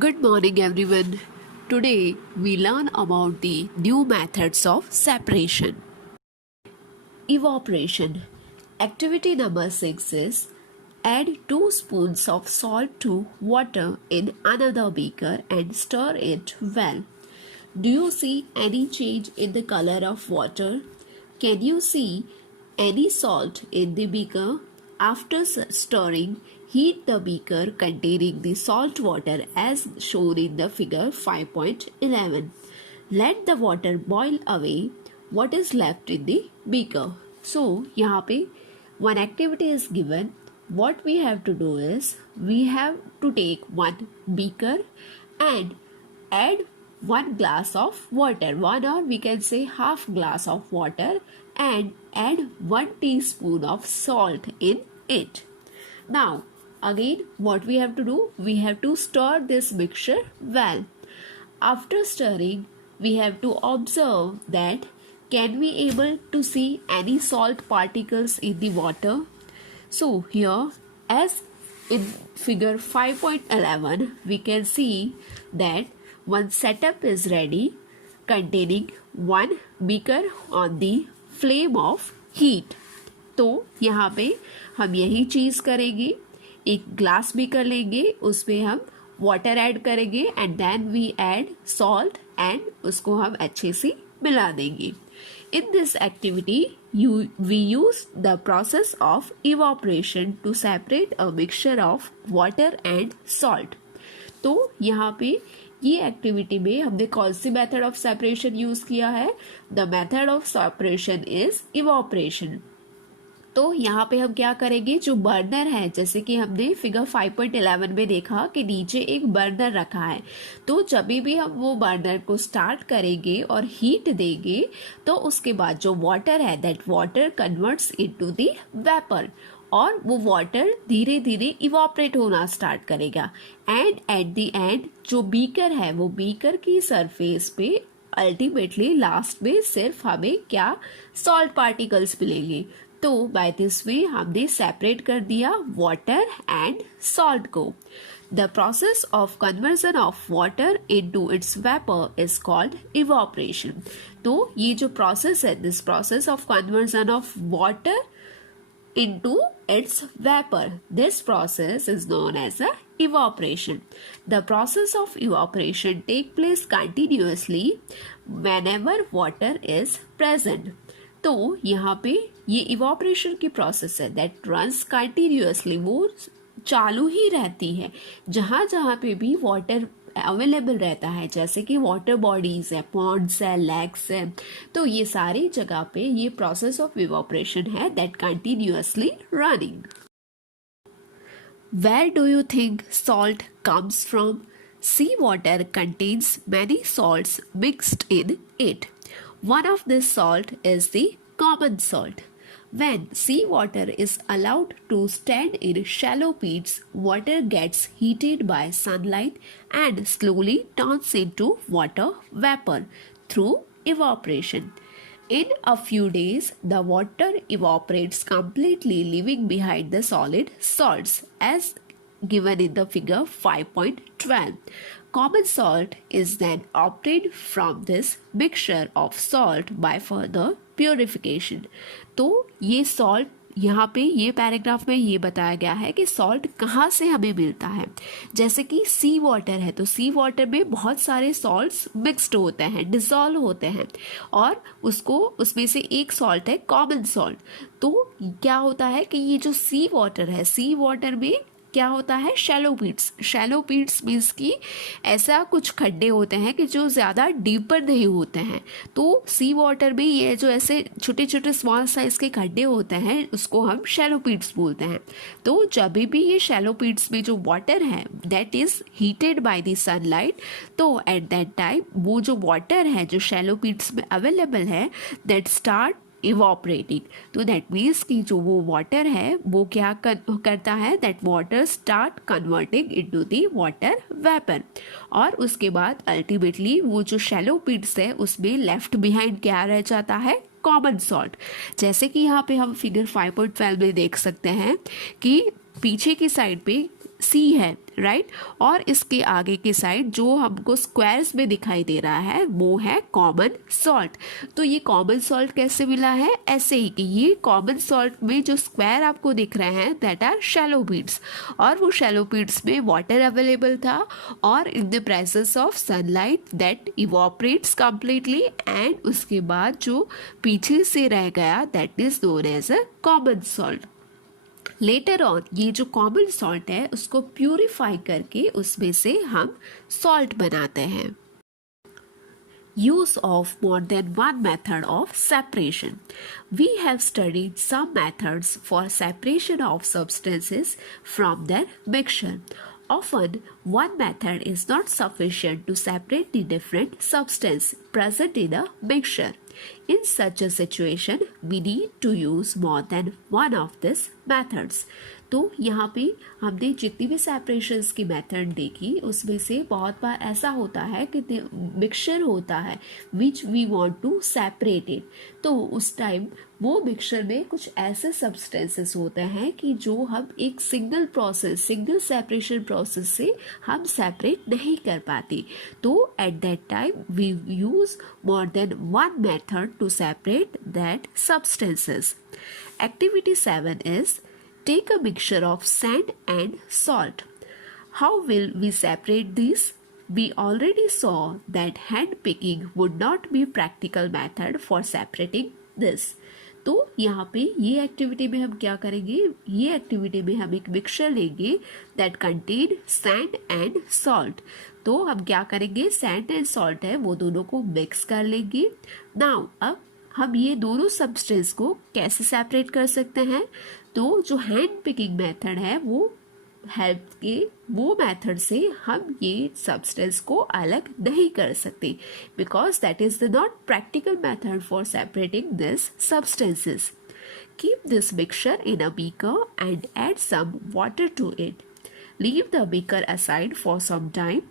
Good morning, everyone. Today we learn about the new methods of separation. Evaporation. Activity number 6 is add 2 spoons of salt to water in another beaker and stir it well. Do you see any change in the color of water? Can you see any salt in the beaker? After stirring, heat the beaker containing the salt water as shown in the figure 5.11. Let the water boil away what is left in the beaker. So, यहाँ पे one activity is given. What we have to do is we have to take one beaker and add 1 glass of water, 1 or we can say half glass of water, and add 1 teaspoon of salt in it. Now again what we have to do, we have to stir this mixture well. After stirring, we have to observe that can we able to see any salt particles in the water. So here, as in figure 5.11, we can see that one setup is ready containing 1 beaker on the flame of heat. तो यहाँ पे हम यही चीज़ करेंगे, एक glass beaker लेंगे, उसमें हम वाटर ऐड करेंगे and then we add salt and उसको हम अच्छे से मिला देंगे. In this activity, we use the process of evaporation to separate a mixture of water and salt. तो यहाँ पे ये एक्टिविटी में हमने कौन सी मेथड ऑफ सेपरेशन यूज किया है? The method of separation is evaporation. तो यहाँ पे हम क्या करेंगे, जो बर्नर है, जैसे कि हमने फिगर 5.11 में देखा कि नीचे एक बर्नर रखा है, तो जब भी हम वो बर्नर को स्टार्ट करेंगे और हीट देंगे तो उसके बाद जो वाटर है that water converts into the vapour और वो वाटर धीरे धीरे इवोपरेट होना स्टार्ट करेगा एंड एट द एंड जो बीकर है वो बीकर की सरफेस पे अल्टीमेटली लास्ट में सिर्फ हमें क्या सॉल्ट पार्टिकल्स मिलेंगे. तो बाय दिस वे हमने सेपरेट कर दिया वाटर एंड सॉल्ट को. The process of conversion of water into its vapour is called evaporation. तो ये जो प्रोसेस है, this process of conversion of water into its vapor, this process is known as a evaporation. The process of evaporation take place continuously whenever water is present. तो यहाँ पे ये evaporation की process है that runs continuously, वो चालू ही रहती है जहाँ जहाँ पे भी water अवेलेबल रहता है, जैसे कि वाटर बॉडीज है, पॉन्ड्स है, लेक्स है, तो ये सारी जगह पे ये प्रोसेस ऑफ इवोपरेशन है that continuously running. Where do you think salt comes from? Sea water contains many salts mixed in it. One of this salt is the common salt. When seawater is allowed to stand in shallow pits, water gets heated by sunlight and slowly turns into water vapor through evaporation. In a few days, the water evaporates completely, leaving behind the solid salts as given in the figure 5.12. Common salt is then obtained from this mixture of salt by further purification. तो ये salt यहाँ पे ये paragraph में ये बताया गया है कि सॉल्ट कहाँ से हमें मिलता है. जैसे कि सी वाटर है तो सी वाटर में बहुत सारे सॉल्ट्स मिक्स्ड होते हैं, डिसॉल्व होते हैं और उसको उसमें से एक सॉल्ट है कॉमन सॉल्ट. तो क्या होता है कि ये जो सी वाटर है, सी वाटर में क्या होता है, shallow Pitt's. Shallow Pitt's means कि ऐसा कुछ खड्डे होते हैं कि जो ज़्यादा डीपर नहीं होते हैं. तो सी वाटर में ये जो ऐसे छोटे छोटे स्मॉल साइज़ के खड्डे होते हैं उसको हम शैलो पीट्स बोलते हैं. तो जब भी ये शैलो पीट्स में जो वाटर है that is heated by the sunlight, तो एट दैट टाइम वो जो वाटर है जो शैलो पीट्स में अवेलेबल है दैट स्टार्ट इवोपरेटिंग. तो दैट मीन्स कि जो वो वाटर है वो क्या करता है, that water start converting into the water vapour और उसके बाद अल्टीमेटली वो जो शैलो पिट्स है उसमें लेफ्ट बिहाइंड क्या रह जाता है, कॉमन सॉल्ट. जैसे कि यहाँ पे हम फिगर 5.12 में देख सकते हैं कि पीछे की साइड पे सी है, राइट। और इसके आगे की साइड जो हमको स्क्वायर्स में दिखाई दे रहा है वो है कॉमन सॉल्ट। तो ये कॉमन सॉल्ट कैसे मिला है, ऐसे ही कि ये कॉमन सॉल्ट में जो स्क्वायर आपको दिख रहे हैं दैट आर शैलो बीड्स, और वो शैलो बीड्स में वाटर अवेलेबल था, और in the presence of sunlight that evaporates completely, and उसके बाद जो पीछे से रह गया that is known as a common salt. Later on ये जो कॉमन सॉल्ट है उसको प्यूरिफाई करके उसमें से हम सॉल्ट बनाते हैं। Use of more than one method of separation. We have studied some methods for separation of substances from their mixture. Often, one method is not sufficient to separate the different substance present in a mixture. In such a situation, we need to use more than one of these methods. तो यहाँ पे हमने जितनी भी separations की method देखी उसमें से बहुत बार ऐसा होता है कि मिक्सचर होता है which we want to separate it, तो उस टाइम वो मिक्सचर में कुछ ऐसे सब्सटेंसेस होते हैं कि जो हम एक सिंगल सेपरेशन प्रोसेस से हम सेपरेट नहीं कर पाते। तो at that time we use more than one method to separate that substances. Activity 7 is take a mixture of sand and salt. How will we separate these? We already saw that hand picking would not be practical method for separating this. तो यहाँ पे ये activity में हम क्या करेंगे, ये activity में हम एक मिक्सचर लेंगे that contain sand and salt. तो हम क्या करेंगे, सैंड एंड सॉल्ट है वो दोनों को मिक्स कर लेंगे। नाउ अब हम ये दोनों सब्सटेंस को कैसे सेपरेट कर सकते हैं, तो जो हैंड पिकिंग मेथड है वो हेल्प के वो मेथड से हम ये सब्सटेंस को अलग नहीं कर सकते, because that is the not practical method for separating this substances. Keep this mixture in a beaker and add some water to it. Leave the beaker aside for some time.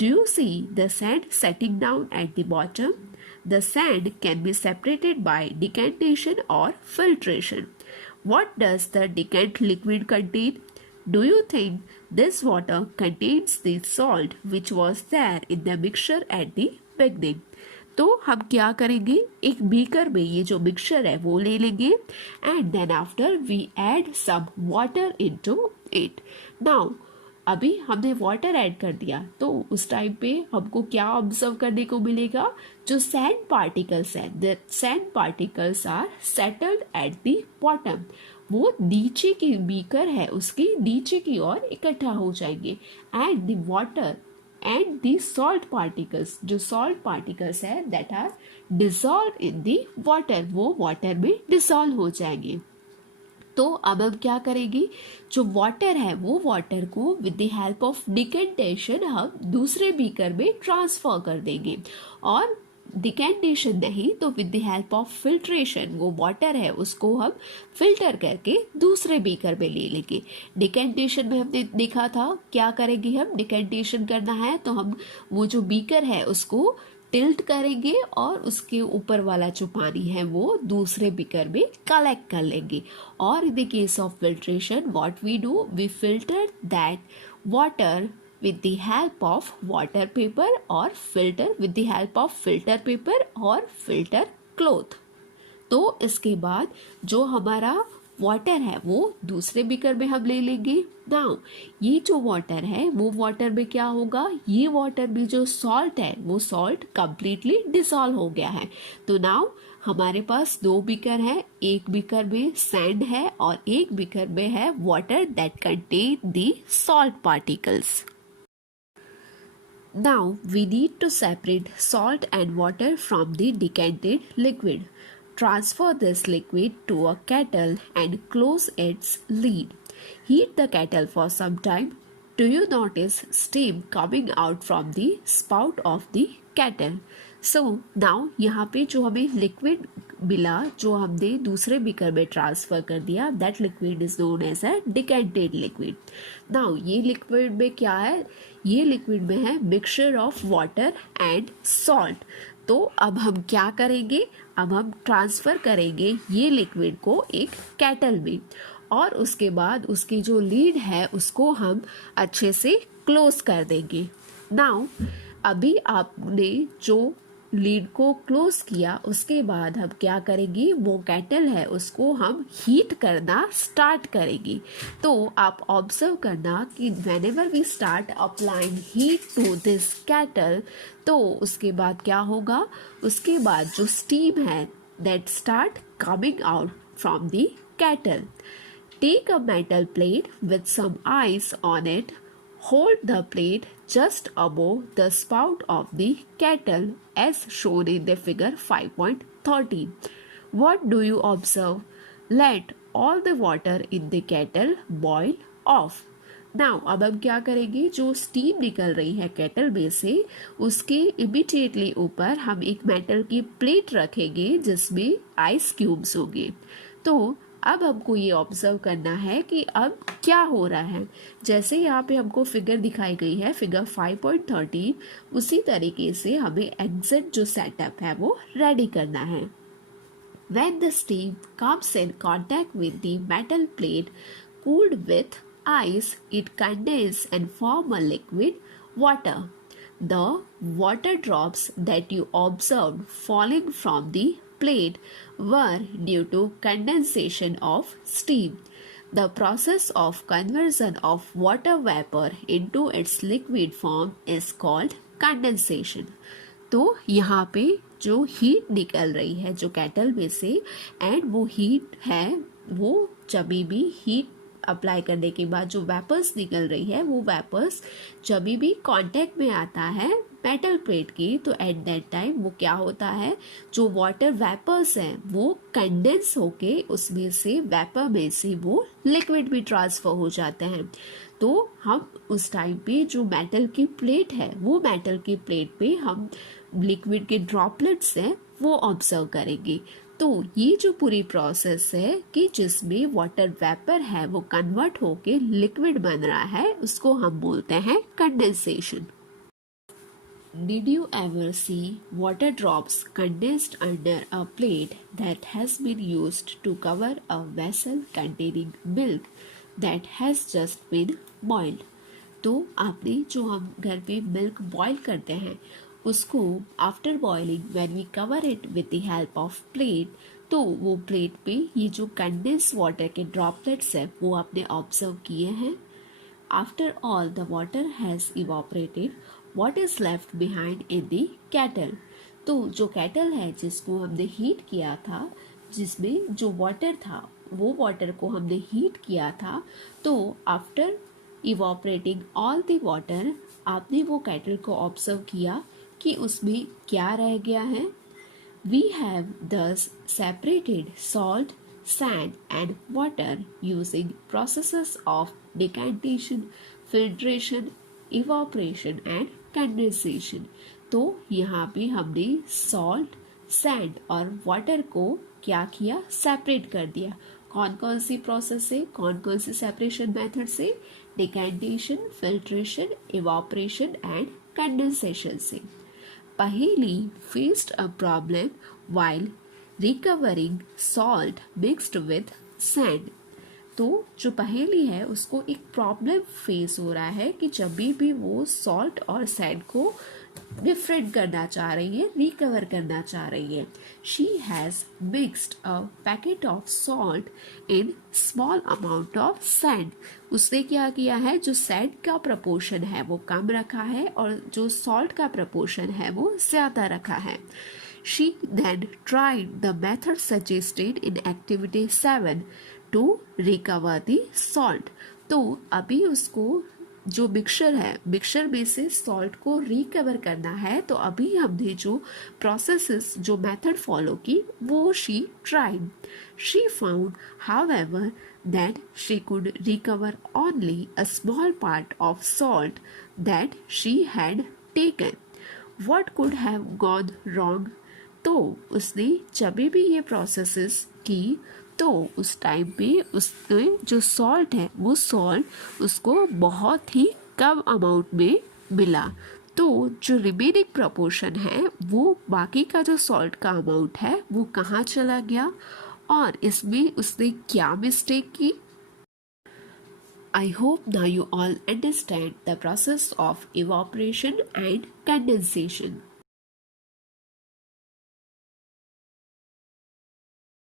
Do you see the sand setting down at the bottom? The sand can be separated by decantation or filtration. What does the decant liquid contain? Do you think this water contains the salt which was there in the mixture at the beginning? तो हम क्या करेंगे, एक beaker में ये जो mixture है वो ले लेंगे and then after we add some water into it. Now अभी हमने वाटर ऐड कर दिया तो उस टाइम पे हमको क्या ऑब्जर्व करने को मिलेगा, जो सैंड पार्टिकल्स है the sand particles are settled at the bottom, वो नीचे की बीकर है उसकी नीचे की ओर इकट्ठा हो जाएंगे and the water and the salt particles, जो सॉल्ट पार्टिकल्स है that are dissolve in the water, वो वाटर में डिसॉल्व हो जाएंगे। तो अब हम क्या करेंगे, जो वाटर है वो वाटर को with the help of decantation हम दूसरे बीकर में ट्रांसफर कर देंगे, और डिकेंटेशन नहीं तो with the help of filtration वो वाटर है उसको हम फिल्टर करके दूसरे बीकर में ले लेंगे। डिकेंटेशन में हमने देखा था क्या करेंगे, हम डिकेंटेशन करना है तो हम वो जो बीकर है उसको टिल्ट करेंगे और उसके ऊपर वाला जो पानी है वो दूसरे बीकर में कलेक्ट कर लेंगे। और in the case of filtration what we do, we filter that water with the help of water paper or filter with the help of filter paper और filter cloth। तो इसके बाद जो हमारा वाटर है वो दूसरे बीकर में हम ले लेंगे। नाउ ये जो वाटर है वो वाटर में क्या होगा, ये वाटर में जो सॉल्ट है वो सॉल्ट कंप्लीटली डिसॉल्व हो गया है। तो नाउ हमारे पास दो बीकर है, एक बीकर में सैंड है और एक बीकर में है water that contain the salt particles. Now we need to separate salt and water from the decanted liquid. Transfer this liquid to a kettle and close its lid. Heat the kettle for some time. Do you notice steam coming out from the spout of the kettle? So now यहाँ पे जो हमें liquid मिला जो हमने दूसरे beaker में transfer कर दिया that liquid is known as a decanted liquid. Now ये लिक्विड में क्या है, ये लिक्विड में है mixture of water and salt. तो अब हम क्या करेंगे, अब हम ट्रांसफ़र करेंगे ये लिक्विड को एक कैटल में और उसके बाद उसकी जो लीड है उसको हम अच्छे से क्लोज कर देंगे। नाउ अभी आपने जो लीड को क्लोज किया, उसके बाद हम क्या करेंगे, वो केटल है उसको हम हीट करना स्टार्ट करेंगे। तो आप ऑब्जर्व करना कि whenever we start applying heat to this kettle, तो उसके बाद क्या होगा, उसके बाद जो स्टीम है that start coming out from the kettle. Take a metal plate with some ice on it. Hold the plate just above the spout of the kettle as shown in the figure 5.13. What do you observe? Let all the water in the kettle boil off. Now अब हम क्या करेंगे, जो steam निकल रही है kettle में से उसके इमीडिएटली ऊपर हम एक मेटल की प्लेट रखेंगे जिसमें आइस क्यूब्स होंगे। तो अब हमको ये ऑब्जर्व करना है कि अब क्या हो रहा है। जैसे यहाँ पे हमको फिगर दिखाई गई है, फिगर 5.13, उसी तरीके से हमें एग्जैक्ट जो सेटअप है वो रेडी करना है। When the steam comes in contact with the metal plate cooled with ice, it condenses and form a liquid water. The water drops that you observed falling from the plate were due to condensation of steam. The process of conversion of water vapor into its liquid form is called condensation. तो यहाँ पे जो heat निकल रही है जो kettle में से, एंड वो हीट है वो जब भी हीट अप्लाई करने के बाद जो वेपर्स निकल रही है वो वेपर्स जब भी कांटेक्ट में आता है मेटल प्लेट की, तो एट दैट टाइम वो क्या होता है, जो वाटर वेपर्स हैं वो कंडेंस होके उसमें से वेपर में से वो लिक्विड में ट्रांसफर हो जाते हैं। तो हम उस टाइम पे जो मेटल की प्लेट है वो मेटल की प्लेट पे हम लिक्विड के ड्रॉपलेट्स हैं वो ऑब्जर्व करेंगे। तो ये जो पूरी प्रोसेस है कि जिसमें वाटर वेपर है वो कन्वर्ट होके लिक्विड बन रहा है, उसको हम बोलते हैं condensation. Did you ever see water drops condensed under a plate that has been used to cover a vessel containing milk that has just been boiled? तो आपने जो हम घर पे मिल्क बॉईल करते हैं उसको after boiling when we cover it with the help of plate, तो वो प्लेट पे ये जो कंडेंस वाटर के ड्रॉपलेट्स है वो आपने ऑब्जर्व किए हैं। After all the water has evaporated, what is left behind in the kettle? तो जो केटल है जिसको हमने हीट किया था, जिसमें जो वाटर था वो वाटर को हमने हीट किया था, तो after evaporating all the water आपने वो केटल को ऑब्जर्व किया कि उसमें क्या रह गया है। We have thus separated salt, sand and water using processes of decantation, filtration, evaporation and condensation. तो यहाँ पे हमने सॉल्ट, सैंड और वाटर को क्या किया, सेपरेट कर दिया। कौन कौन सी प्रोसेस से, कौन कौन सी सेपरेशन मेथड से, decantation, filtration, evaporation and condensation से। पहेली faced a problem while recovering salt mixed with sand. तो जो पहेली है उसको एक प्रॉब्लम फेस हो रहा है कि जब भी वो सॉल्ट और सैंड को डिफरेंट करना चाह रही है, रिकवर करना चाह रही है। She has mixed a packet of salt in small amount of sand. उसने क्या किया है, जो सैंड का प्रपोर्शन है वो कम रखा है और जो सॉल्ट का प्रपोर्शन है वो ज़्यादा रखा है। She then tried the method suggested in activity 7 to recover the salt. तो अभी उसको जो मिक्सचर है, मिक्सचर में से सॉल्ट को रिकवर करना है, तो अभी हमने जो प्रोसेसेस, जो मेथड फॉलो की वो she tried. She found however that she could recover only a small part of salt that she had taken. What could have gone wrong? तो उसने जब भी ये प्रोसेसेस की तो उस टाइम पे उसने जो सॉल्ट है वो सॉल्ट उसको बहुत ही कम अमाउंट में मिला। तो जो रिमेनिंग प्रपोर्शन है वो बाकी का जो सॉल्ट का अमाउंट है वो कहाँ चला गया, और इसमें उसने क्या मिस्टेक की, I hope now you all understand the process of evaporation and condensation.